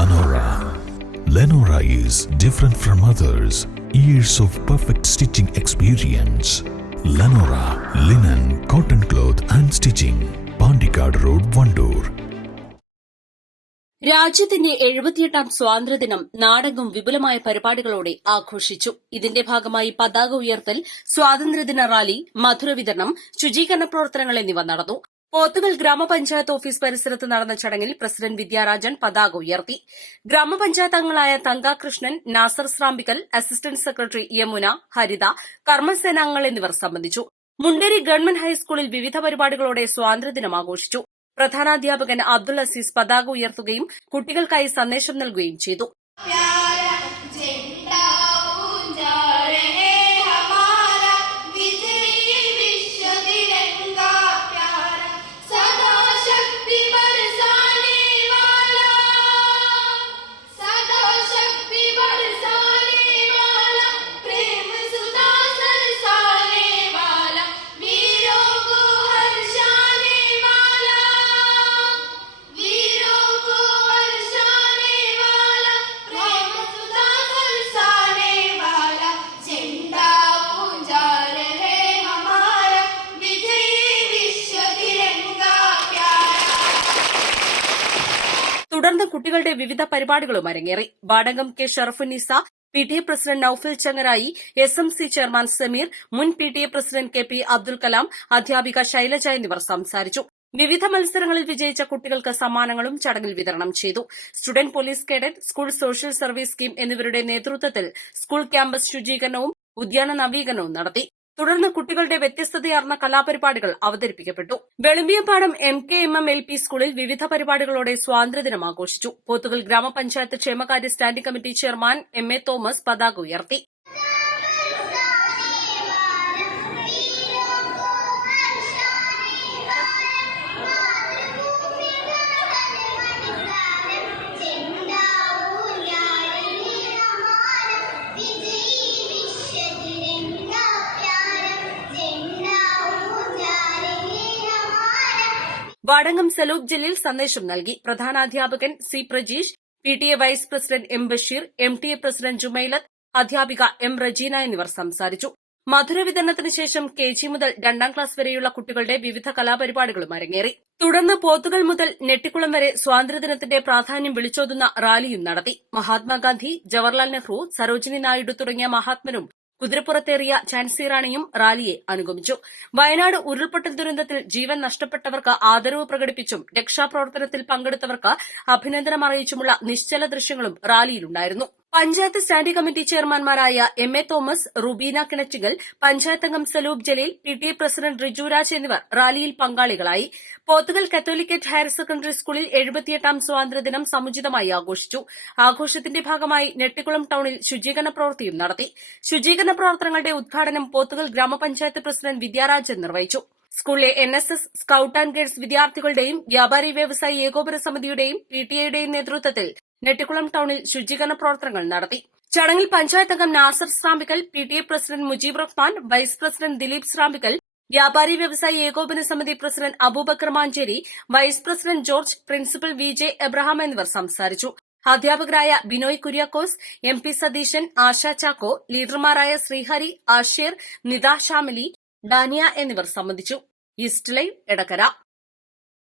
Lenora. Lenora is different from others. Years of perfect stitching experience. Lenora linen, cotton cloth and stitching. Pandikad Road, Vandoor. രാജ്യത്തിന്റെ 78ാം സ്വാതന്ത്ര്യദിനം നാടെങ്ങും വിപുലമായ പരിപാടികളോടെ ആഘോഷിച്ചു. ഇതിന്റെ ഭാഗമായി പതാക ഉയർത്തൽ, സ്വാതന്ത്ര്യദിന റാലി, മധുര വിതരണം, ശുചീകരണ പ്രവർത്തനങ്ങൾ എന്നിവ നടന്നു. പോത്തുകൽ ഗ്രാമപഞ്ചായത്ത് ഓഫീസ് പരിസരത്ത് നടന്ന ചടങ്ങിൽ പ്രസിഡന്റ് വിദ്യാരാജൻ പതാക ഉയർത്തി. ഗ്രാമപഞ്ചായത്ത് അംഗങ്ങളായ തങ്കകൃഷ്ണൻ, നാസർ സ്രാമ്പിക്കൽ, അസിസ്റ്റന്റ് സെക്രട്ടറി യമുന, ഹരിത, കർമ്മസേനാംഗങ്ങൾ എന്നിവർ സംബന്ധിച്ചു. മുണ്ടേരി ഗവൺമെന്റ് ഹൈസ്കൂളിൽ വിവിധ പരിപാടികളോടെ സ്വാതന്ത്ര്യദിനം ആഘോഷിച്ചു. പ്രധാനാധ്യാപകൻ അബ്ദുൽ അസീസ് പതാക ഉയർത്തുകയും കുട്ടികൾക്കായി സന്ദേശം നൽകുകയും ചെയ്തു. തുടർന്ന് കുട്ടികളുടെ വിവിധ പരിപാടികളും അരങ്ങേറി. വാടകം K Sharafunnisa, PTA president Naufal Changarayi, SMC chairman Sameer, മുൻ PTA president KP Abdul Kalam, അധ്യാപിക ശൈലജ എന്നിവർ സംസാരിച്ചു. വിവിധ മത്സരങ്ങളിൽ വിജയിച്ച കുട്ടികൾക്ക് സമ്മാനങ്ങളും ചടങ്ങിൽ വിതരണം ചെയ്തു. Student police cadet, school social service scheme എന്നിവരുടെ നേതൃത്വത്തിൽ സ്കൂൾ ക്യാമ്പസ് ശുചീകരണവും ഉദ്യാന നവീകരണവും നടത്തി. തുടർന്ന് കുട്ടികളുടെ വ്യത്യസ്തതയാർന്ന കലാപരിപാടികൾ അവതരിപ്പിക്കപ്പെട്ടു. വെളുമ്പിയപ്പാടം MKMM LP സ്കൂളിൽ വിവിധ പരിപാടികളോടെ സ്വാതന്ത്ര്യദിനം ആഘോഷിച്ചു. പോത്തുകൽ ഗ്രാമപഞ്ചായത്ത് ക്ഷേമകാര്യ standing committee chairman MA Thomas പതാക ഉയർത്തി. വാടകം സലൂബ് ജലീൽ സന്ദേശം നൽകി. പ്രധാനാധ്യാപകൻ C Prajeesh, PTA vice president M Basheer, MTA president Jumailath, അധ്യാപിക M റജീന എന്നിവർ സംസാരിച്ചു. മധുര വിതരണത്തിന് ശേഷം KG മുതൽ 2ാം ക്ലാസ് വരെയുള്ള കുട്ടികളുടെ വിവിധ കലാപരിപാടികളും അരങ്ങേറി. തുടർന്ന് പോത്തുകൽ മുതൽ നെട്ടിക്കുളം വരെ സ്വാതന്ത്ര്യദിനത്തിന്റെ പ്രാധാന്യം വിളിച്ചോതുന്ന റാലിയും നടത്തി. മഹാത്മാഗാന്ധി, ജവഹർലാൽ നെഹ്റു, സരോജിനി നായിഡു തുടങ്ങിയ മഹാത്മരും കുതിരപ്പുറത്തേറിയ ഝാൻസി റാണിയും റാലിയെ അനുഗമിച്ചു. വയനാട് ഉരുൾപൊട്ടൽ ദുരന്തത്തിൽ ജീവൻ നഷ്ടപ്പെട്ടവർക്ക് ആദരവ് പ്രകടിപ്പിച്ചും രക്ഷാപ്രവർത്തനത്തിൽ പങ്കെടുത്തവർക്ക് അഭിനന്ദനം അറിയിച്ചുമുള്ള നിശ്ചല ദൃശ്യങ്ങളും റാലിയിലുണ്ടായിരുന്നു. പഞ്ചായത്ത് സ്റ്റാൻഡിംഗ് കമ്മിറ്റി ചെയർമാൻമാരായ MA തോമസ്, റുബീന കിണറ്റിങ്ങൽ, പഞ്ചായത്ത് അംഗം സലൂബ് ജലീൽ, PTA പ്രസിഡന്റ് റിജുരാജ് എന്നിവർ റാലിയിൽ പങ്കാളികളായി. പോത്തുകൽ കത്തോലിക്കറ്റ് ഹയർ സെക്കൻഡറി സ്കൂളിൽ 78ാം സ്വാതന്ത്ര്യദിനം സമുചിതമായി ആഘോഷിച്ചു. ആഘോഷത്തിന്റെ ഭാഗമായി നെട്ടിക്കുളം ടൌണിൽ ശുചീകരണ പ്രവൃത്തിയും നടത്തി. ശുചീകരണ പ്രവർത്തനങ്ങളുടെ ഉദ്ഘാടനം പോത്തുകൽ ഗ്രാമപഞ്ചായത്ത് പ്രസിഡന്റ് വിദ്യാരാജൻ നിർവഹിച്ചു. സ്കൂളിലെ NSS, സ്കൌട്ട് ആൻഡ് ഗൈഡ്സ് വിദ്യാർത്ഥികളുടെയും വ്യാപാരി വ്യവസായി ഏകോപന സമിതിയുടെയും PTA നേതൃത്വത്തിൽ നെട്ടിക്കുളം ടൌണിൽ ശുചീകരണ പ്രവർത്തനങ്ങൾ നടത്തി. ചടങ്ങിൽ പഞ്ചായത്ത് അംഗം Nasar Srambikkal, PTA president Mujeeb Rahman, vice president Dileep Srambikkal, വ്യാപാരി വ്യവസായി ഏകോപന സമിതി president Abubakar Mancheri, vice president George, principal VJ Abraham എന്നിവർ സംസാരിച്ചു. അധ്യാപകരായ ബിനോയ് കുര്യാക്കോസ്, MP സതീശൻ, ആശ ചാക്കോ, ലീഡർമാരായ ശ്രീഹരി, ആഷിർ, നിത ഷാമിലി, ഡാനിയ എന്നിവർ സംബന്ധിച്ചു. East live, Edakkara.